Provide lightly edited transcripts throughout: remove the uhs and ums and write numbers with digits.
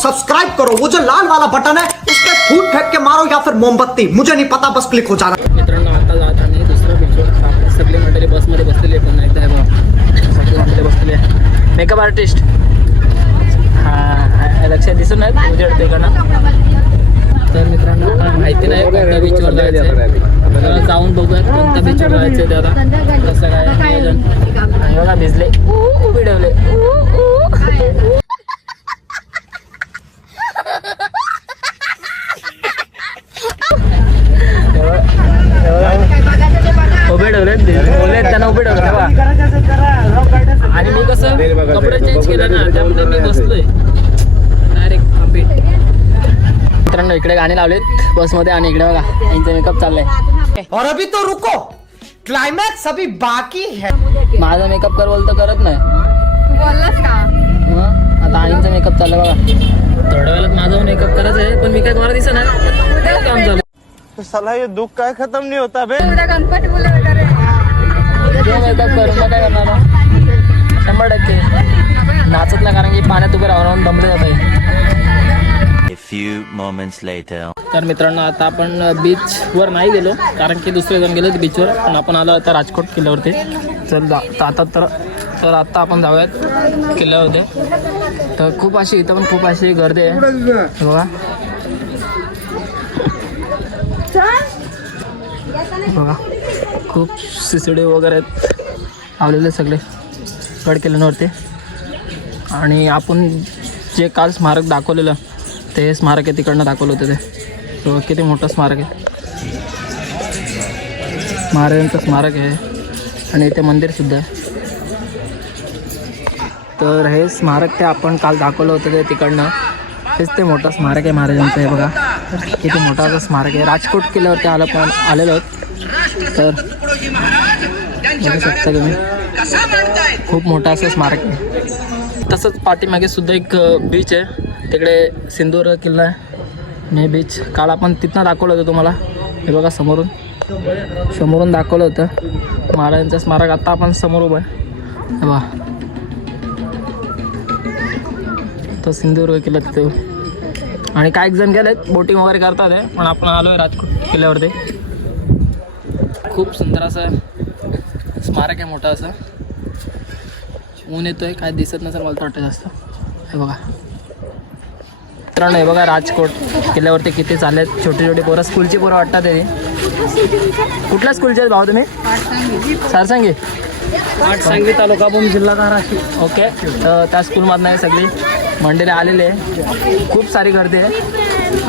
Subscribe करो, वो जो लाल वाला बटन है उस पर फूट फेंक के मारो या फिर मोमबत्ती, मुझे नहीं पता, बस क्लिक हो जाना। मित्रांनो आता जाताना दुसरा बीचवर आपले सगळे मंडळी बसमध्ये बसलेले आहे. पुन्हा एकदा हे बघा सगळे मंडळी बसलेले आहे. मेकअप आर्टिस्ट हां लक्षात दिसून नाही उजेडते का ना. तर मित्रांनो आता माहिती नाही कोणत्या बीचवर जायचं आहे, जाऊन बघूयात कोणत्या बीचवर जायचं आहे ते आता कसं काय नियोजन. आणि बघा भिजले उडवले उभे ठेवले ओले त्यांना उभे ठेवले तेव्हा. आणि मी कसं कपडे चेंज केले ना त्यामुळे मी बसलोय डायरेक्ट कम्प्लीट. मित्रांनो इकडे गाणे लावलेत बसमध्ये आणि इकडे बघा यांचा मेकअप चाललाय. और अभी तो रुको, क्लाइमैक्स अभी बाकी है. माझा मेकअप कर बोलतो करत नाही बोललास का? आता आणींचा मेकअप चाललाय बघा. थोड्या वेळात माझा मेकअप करायचं आहे पण मी काय तुम्हाला दिसत नाही काम चालू. साला ये दुख काय खत्म नहीं होता बे. उद्या गणपती बोले वगैरे मेकअप करून मग काय करणार 100% नाचत नाही कारण की पाण्यात उभे राहून दमले जात आहे. A few moments later. तर मित्रांनो आता आपण बीचवर नाही गेलो कारण की दुसरे जण गेले बीचवर, पण आपण आलो आता राजकोट किल्ल्यावरती. चल तर आता आपण जाऊयात किल्ल्यावरती. तर खूप अशी इथं पण खूप अशी गर्दी आहे बघा बघा खूप CCTV वगैरे आहेत लावलेले सगळे गड किल्ल्यावरती. आणि आपण जे काल स्मारक दाखवलेलं ते स्मारक आहे तिकडनं दाखवलं होतं ते किती मोठं स्मारक आहे. महाराजांचं स्मारक आहे आणि इथे मंदिरसुद्धा आहे. तर हे स्मारक ते आपण काल दाखवलं होतं ते तिकडनं हेच ते मोठं स्मारक आहे महाराजांचं. हे बघा किती मोठं असं स्मारक आहे. राजकोट किल्ल्यावरती आलेलो आहोत. तर बघू शकता तुम्ही खूप मोठं असं स्मारक आहे. तसंच पाठीमागे सुद्धा एक बीच आहे तिकडे सिंधुदुर्ग किल्ला आहे. आणि बीच काल आपण तिथनं दाखवलं होतं तुम्हाला. हे बघा समोरून दाखवलं होतं महाराजांचं स्मारक. आता आपण समोर उभं आहे हे बघा तो सिंधुदुर्ग किल्ला तिथे. आणि काही जण गेलेत बोटिंग वगैरे करतात आहे पण आपण आलो आहे राजकोट किल्ल्यावरती. खूप सुंदर असं स्मारक आहे मोठं असं. ऊन येतो आहे काय दिसत नसेल मला तर वाटतं जास्त. हे बघा मित्रांनो हे बघा राजकोट किल्ल्यावरती किती चालले आहेत छोटी छोटी पोरं स्कूलची पोरं वाटतात ते. कुठल्या स्कूलचे आहेत भाऊ तुम्ही? सारसंगी आठसांगी तालुका भूम जिल्हा धाराशिव. ओके तर त्या स्कूलमधनं आहे सगळी मंडळी आलेली आहे. खूप सारी गर्दी आहे.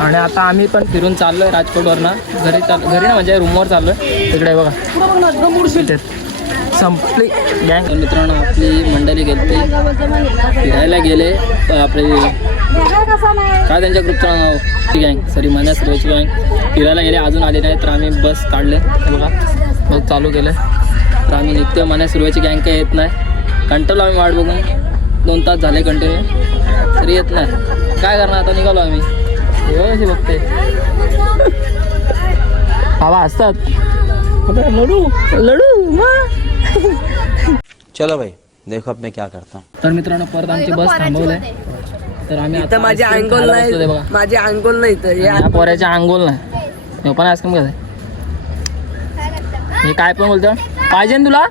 आणि आता आम्ही पण फिरून चाललो आहे राजकोटवरनं घरी ना म्हणजे रूमवर चाललो आहे. तिकडे बघा तिथे संपली गँग. मित्रांनो आपली मंडळी गेली फिरायला गेले आपले काय त्यांच्या ग्रुपचं नाव ती गँग सॉरी मन्या सर्वांची गँग फिरायला गेले अजून आले नाही. तर आम्ही बस काढले बघा बस चालू केलं. तर आम्ही निघतो मन्या सुरवाची गँग काही येत नाही. कंटाळलो आम्ही वाट बघून 2 तास झाले कंटिन्यू तरी येत नाही. काय करणार आता निघालो आम्ही कशी बघते बाबा असतात लडू चलो भाई देखो अब मैं क्या करता हूँ. तर मित्रांनो परत आमची बस थांबवलंय. तर आम्ही आता माझे आईस्क्रीम अंगोल खायला नाही बसलो बघा. माझे अंगोल नाही तर या पोऱ्याच्या अंगोल नाही हे पण आईस्क्रीम घ्यायचं. हे काय पण बोलतो पाहिजे ना तुला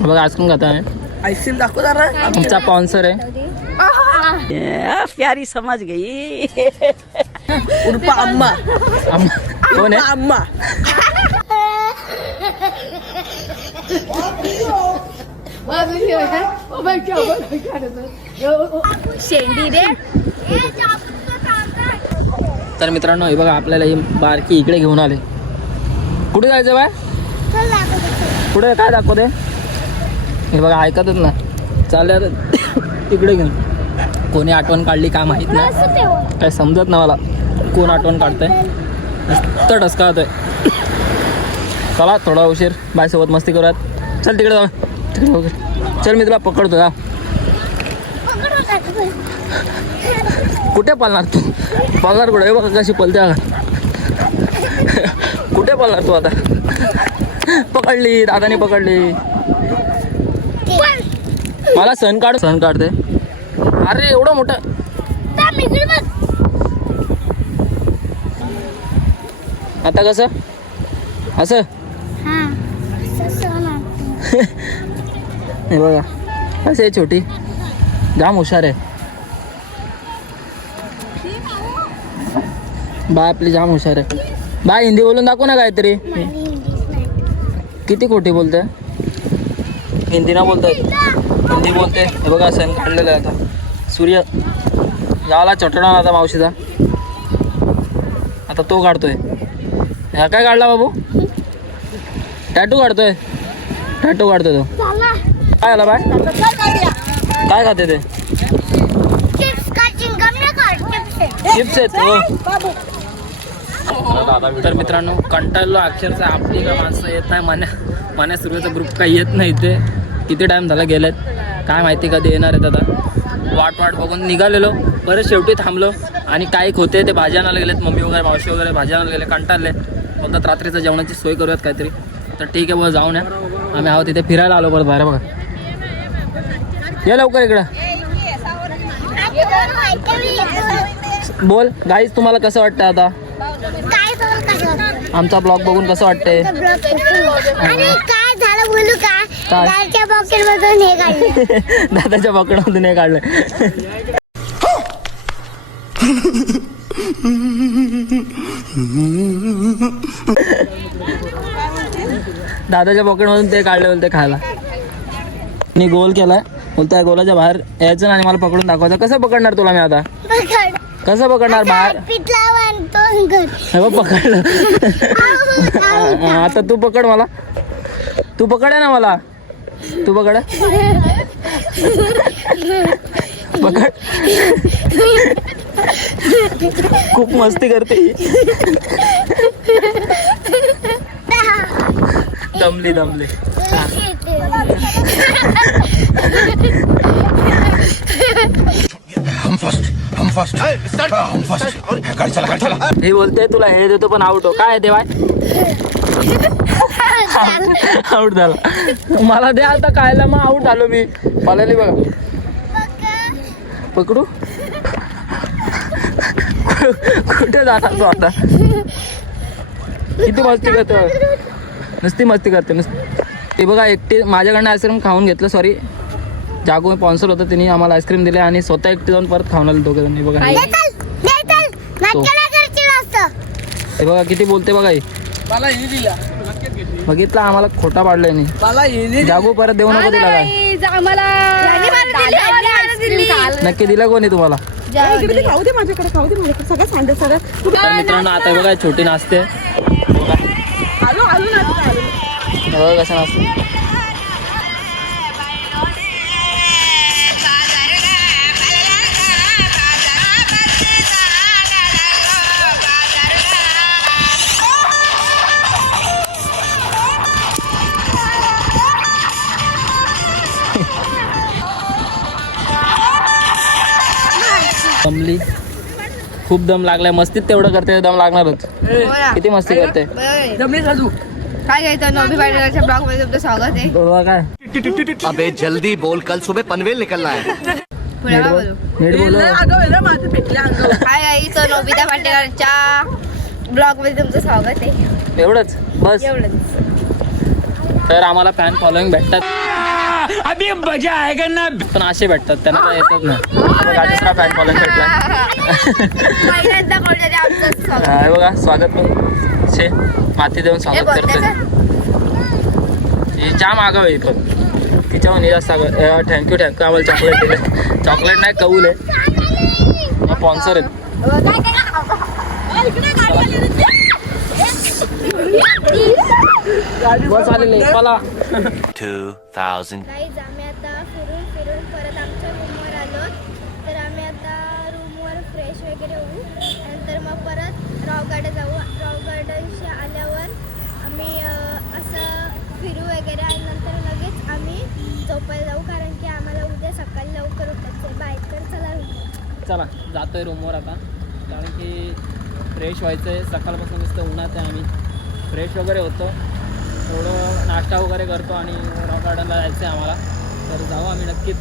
बघा आईस्क्रीम खाता आम्ही. आईस्क्रीम दाखव जरा. तुमचा स्पॉन्सर आहे प्यारी समझ गई उर्फा अम्मा. कोण आहे? अम्मा शेंडी रे. तर मित्रांनो हे बघा आपल्याला ही बारकी इकडे घेऊन आले. कुठे जायचं बाय कुठे काय दाखवते हे बघा ऐकतच ना चालले इकडे घेऊन. कोणी आठवण काढली काय माहीत नाही काय समजत ना मला कोण आठवण काढतंय नुसतं डसका होतोय. चला थोडा उशीर बायसोबत मस्ती करूयात. चल तिकडे जाऊ तिकडे वगैरे. चल मी तुला पकडतो जा. कुठे पळणार तू पळणार कुठे बघा कशी पळते कुठे पळणार तू आता. पकडली दादाने पकडली मला सण काढते. अरे एवढं मोठं आता कसं असं हे बघा असे छोटी जाम हुशार आहे बाय आपली जाम हुशार आहे बाय हिंदी बोलून दाखव ना काहीतरी किती खोटी बोलते हिंदी ना बोलताय हिंदी बोलते हे बघा सण काढलेलं आहे आता सूर्य गावाला चटणा आता मावशीचा आता तो काढतोय ह्या काय काढला बाबू टॅटू काढतोय टॅटू काढतोय तो काय आला बाय काय खाते ते चिप्स आहेत हो तर मित्रांनो कंटाळलो अक्षरशः आपली का माणसं येत नाही मान्या सुरुवाचा ग्रुप काही येत नाही ते किती टाइम झाला गेलेत काय माहिती कधी येणार आहेत आता वाट बघून निघालेलो परत शेवटी थांबलो आणि काय होते ते भाजी आणायला गेलेत मम्मी वगैरे मावशी वगैरे भाजी आणायला गेले कंटाळले बोलतात रात्रीचं जेवणाची सोय करूयात काहीतरी तर ठीक आहे बघा जाऊन या आम्ही आहोत तिथे फिरायला आलो परत बाहेर बघा ये लवकर इकडं बोल गाईज तुम्हाला कसं वाटतं आता आमचा ब्लॉग बघून कसं वाटतंय काय झालं बोलू का दादाच्या पॉकेट मधून हे काढलं दादाच्या पॉकेटमधून हे काढलं दादाच्या पॉकेटमधून ते काढले बोलते खायला मी गोल केलाय बोलतोय गोलाच्या बाहेर यायचं आणि मला पकडून दाखवायचं कसं पकडणार तुला मी आता कसं पकडणार बाहेर हे बघ पकडलं आता तू पकड मला तू पकड ना मला तू पकड पकड खूप मस्ती करते दमली हम फर्स्ट गाड़ी चला हे बोलते तुला हे देतो पण आउट हो काय देवाय आउट झाला मला दे आता खायला मग आउट आलो मी मला बघा पकडू कुठे जाणार तू आता किती मस्ती करतो नुसती मस्ती करते नुसती ते बघा एकटे माझ्याकडनं आईस्क्रीम खाऊन घेतलं सॉरी जागो स्पॉन्सर होतं त्यांनी आम्हाला आईस्क्रीम दिले आणि स्वतः एकटे जाऊन परत खाऊन आले दोघे जणी बघा हे बघा किती बोलते बघा मला हे दिला बघितला आम्हाला खोटा पाडलाय नाही मला हे जागो परत देऊ नको तिला काय नक्की दिला कोणी तुम्हाला खाऊ दे माझ्याकडे सगळं सांडे सगळं तर मित्रांनो आता बघा छोटी नाचते आलो बघा कसं नाचते दमली खूप दम लागलाय मस्तीत तेवढं करते दम लागणारच किती मस्ती करते जमली चालू काय घ्यायचं नववी पाटीलच्या ब्लॉग मध्ये तुमचं स्वागत आहे बरोबर काय अबे जल्दी बोल कल सुबह पनवेल निकलना है पुढे काय बोलू नीट बोल अगं माझं पेटल्या अंगावर काय घ्यायचं नववीच्या पाटीलच्या ब्लॉग मध्ये तुमचं स्वागत आहे एवढंच बस एवढंच तर आम्हाला फॅन फॉलोईंग भेटतात अभी मजा आएगा ना पण असे भेटतात त्यांना काय येतच नाही बघा दुसरा फॅन फॉलोईंग भेटला पहिल्यांदा कोणतरी आमचं स्वागत हे बघा स्वागत पण छे माती देऊन स्वागत करते ही जाम आगाव आहे पण तिच्यावर जास्त थँक्यू आम्हाला चॉकलेट दिले चॉकलेट नाही कबूल आहे स्पॉन्सर आहेत बस आलेले मला 2000. गाईज आम्ही आता फिरून परत आमच्या रूमवर आलो तर आम्ही आता रूमवर फ्रेश वगैरे होऊ नंतर मग परत रॉक गार्डन जाऊ रॉक गार्डनशी आल्यावर आम्ही असं फिरू वगैरे आणि नंतर लगेच आम्ही झोपायला जाऊ कारण की आम्हाला उद्या सकाळी लवकर उठायचं आहे बाईक तर चला जातोय रूमवर आता कारण की फ्रेश व्हायचं आहे सकाळपासून नुसतं उन्हात आहे आम्ही फ्रेश वगैरे होतो थोडं नाश्ता वगैरे करतो आणि रॉक गार्डनला जायचं आहे आम्हाला तर जाऊ आम्ही नक्कीच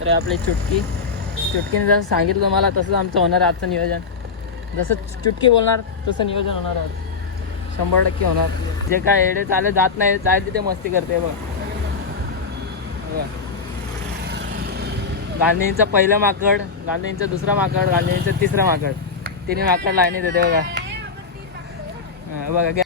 तर आपली चुटकी चुटकीने जसं सांगितलं तुम्हाला तसंच आमचं होणार आहे आजचं नियोजन. जसं चुटकी बोलणार तसं नियोजन होणार आहे. 100% होणार. जे काय एडे चाले जात नाही जाय तिथे मस्ती करते बघ. गांधींचं पहिलं माकड, गांधींचं दुसरं माकड, गांधींचं तिसरं माकड, तिन्ही माकड लाईनीत येते बघा. बघा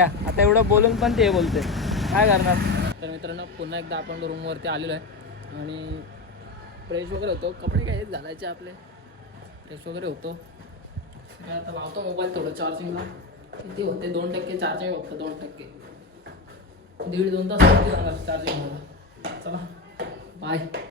आता एवढं बोलून पण ते बोलते काय करणार. तर मित्रांनो पुन्हा एकदा आपण रूमवरती आलेलो आहे आणि फ्रेश वगैरे होतो. कपडे काय घालायचे आपले, फ्रेश वगैरे होतो. आता लावतो मोबाईल थोडं चार्जिंगला. किती होते 2% चार्जिंग फक्त 2%. 1.5-2 तास किती लागणार चार्जिंग मला. चला बाय.